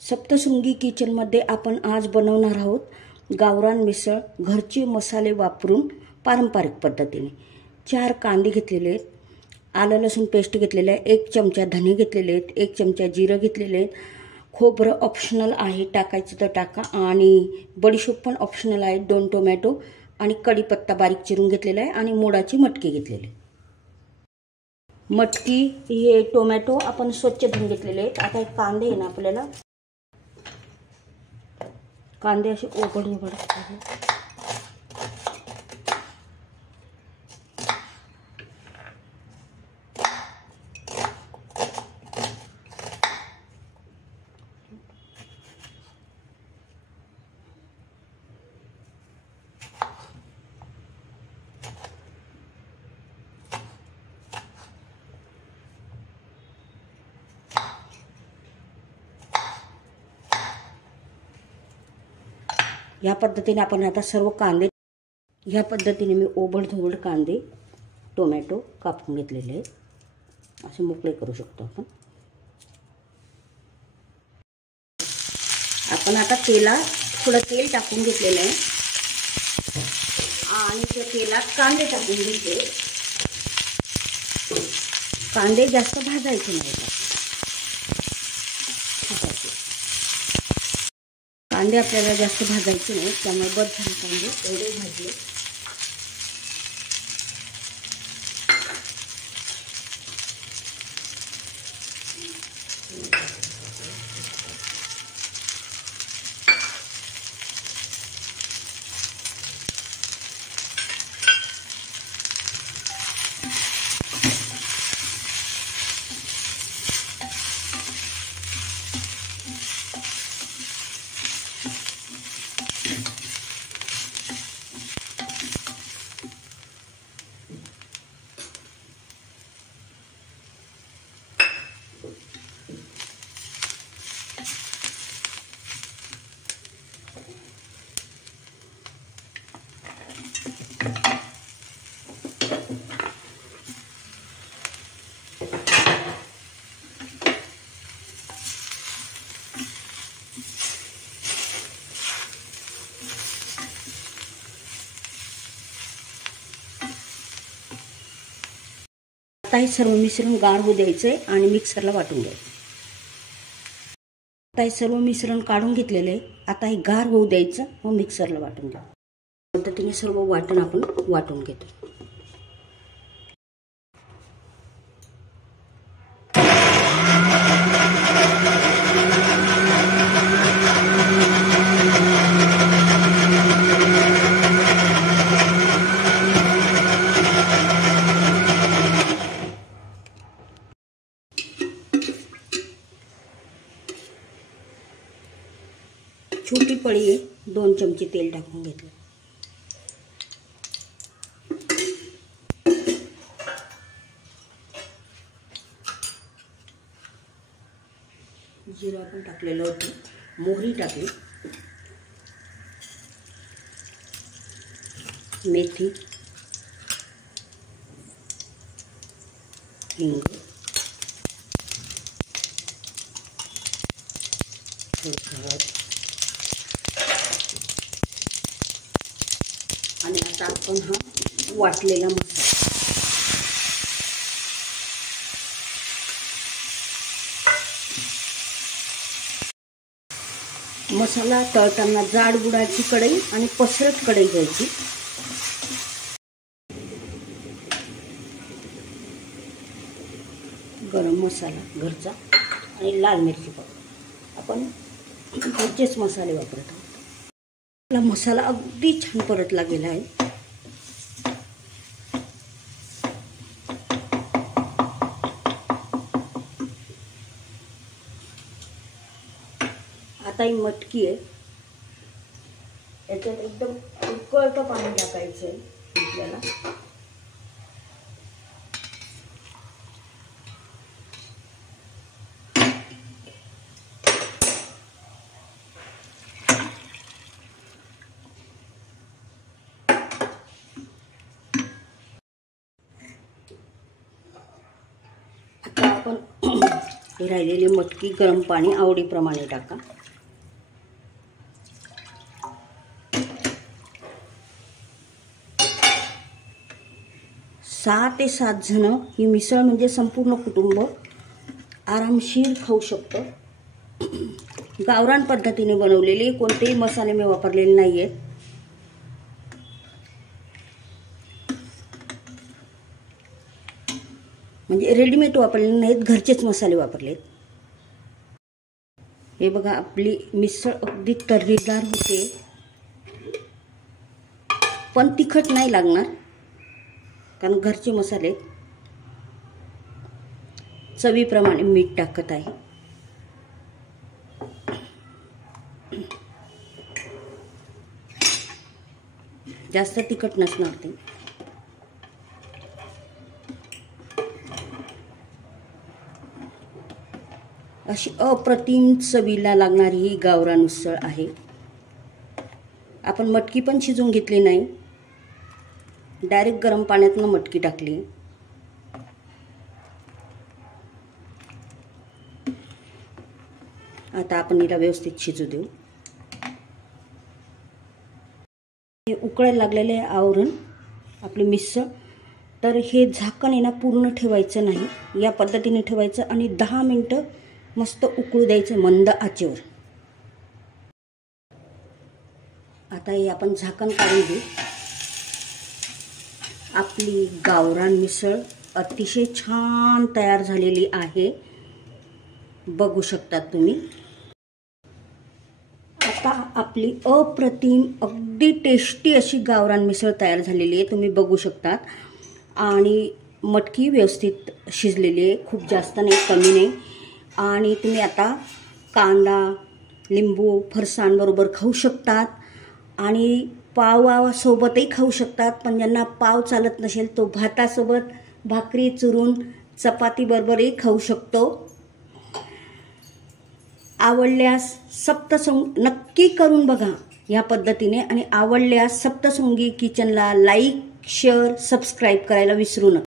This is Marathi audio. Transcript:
सप्तशृंगी किचनमध्ये आपण आज बनवणार आहोत गावरान मिसळ घरचे मसाले वापरून पारंपरिक पद्धतीने। 4 कांदे घेतलेले आहेत, आलं लसूण पेस्ट घेतलेले आहे, 1 चमचा धने घेतलेले आहेत, 1 चमचा जिरं घेतलेले आहेत, खोबरं ऑप्शनल आहे, टाकायचं तर टाका, आणि बडीशोप पण ऑप्शनल आहे, 2 टोमॅटो आणि कढीपत्ता बारीक चिरून घेतलेला आहे आणि मोडाची मटकी घेतलेली। मटकी हे टोमॅटो आपण स्वच्छ धुवून घेतलेले आहेत। आता कांदे आहे ना, आपल्याला कांदे असे ओघड या पद्धतीने आपण आता सर्व कांदे या पद्धतीने मी ओबड-धोबड कांदे टोमॅटो कापून घेतलेले आहेत, असे मोकळे करू शकतो आपण। आपण आता तेलात थोडं तेल टाकून घेतलेलं आहे आणि त्या तेलात कांदे टाकून घेतले। कांदे जास्त भाजायचे नाहीत, कांदे आपल्याला जास्त भाजायचे नाही, त्यामुळे बस झाले कांदे एवढे भाजले। आता हे सर्व मिश्रण गार होऊ द्यायचे आणि मिक्सरला वाटून घ्यायचे। आता हे सर्व मिश्रण काढून घेतलेले आहे, आता हे गार होऊ द्यायचं व मिक्सरला वाटून घ्या। पद्धतीने सर्व वाटण आपण वाटून घेतो। छोटी पळी आहे, 2 चमचे तेल टाकून घेतलं। जिरं आपण टाकलेलं होतं, मोहरी टाकली, मेथी, हिंग, हळद, आणि आता आपण हा वाटलेला मसाला तळताना जाड बुडाची कढई आणि पसरट कढई घ्यायची। गरम मसाला घरचा आणि लाल मिरची पावडर, आपण घरचेच मसाले वापरत आहोत। आपला मसाला अगदी छान परतला गेला आहे। आता ही मटकी आहे, याच्यात एकदम उकळतं पाणी टाकायचं आहे आपल्याला। आता आपण हे राहिलेली मटकी गरम पाणी आवडीप्रमाणे टाका. सहा ते 7 जण ही मिसळ म्हणजे संपूर्ण कुटुंब आरामशीर खाऊ शकतं. गावरान पद्धतीने बनवलेली, कोणतेही मसाले मी वापरलेले नाही आहेत. म्हणजे रेडीमेड वापरलेले नाहीत, घरचेच मसाले वापरलेत. हे बघा, आपली मिसळ अगदी तर्रीदार होते, पण तिखट नाही लागणार कारण घरचे मसाले. चवीप्रमाणे मीठ टाकत आहे. जास्त तिखट नसणार ते. अशी अप्रतिम चवीला लागणारी ही गावरान उसळ आहे. आपण मटकी पण शिजवून घेतली नाही, डायरेक्ट गरम पाण्यातनं मटकी टाकली. आता आपण हिला व्यवस्थित शिजू देऊ. हे उकळायला लागलेले आवरण आपली मिसळ. तर हे झाकण आहे ना पूर्ण ठेवायचं नाही, या पद्धतीने ठेवायचं आणि 10 मिनिटं मस्त उकळू द्यायचं मंद आचेवर. आता हे आपण झाकण काढून घेऊ. आपली गावरान मिसळ अतिशय छान तयार झालेली आहे, बघू शकता तुम्ही. आता आपली अप्रतिम अगदी टेस्टी अशी गावरान मिसळ तयार झालेली आहे, तुम्ही बघू शकतात. आणि मटकी व्यवस्थित शिजलेली आहे, खूप जास्त नाही, कमी नाही. आणि तुम्ही आता कांदा, लिंबू, फरसाणबरोबर खाऊ शकतात आणि पावासोबतही खाऊ शकतात. पण ज्यांना पाव चालत नसेल तो भातासोबत, भाकरी चुरून चपातीबरोबरही खाऊ शकतो. आवडल्यास नक्की करून बघा या पद्धतीने. आणि आवडल्यास सप्तशृंगी किचनला लाईक, शेअर, सबस्क्राईब करायला विसरू नका.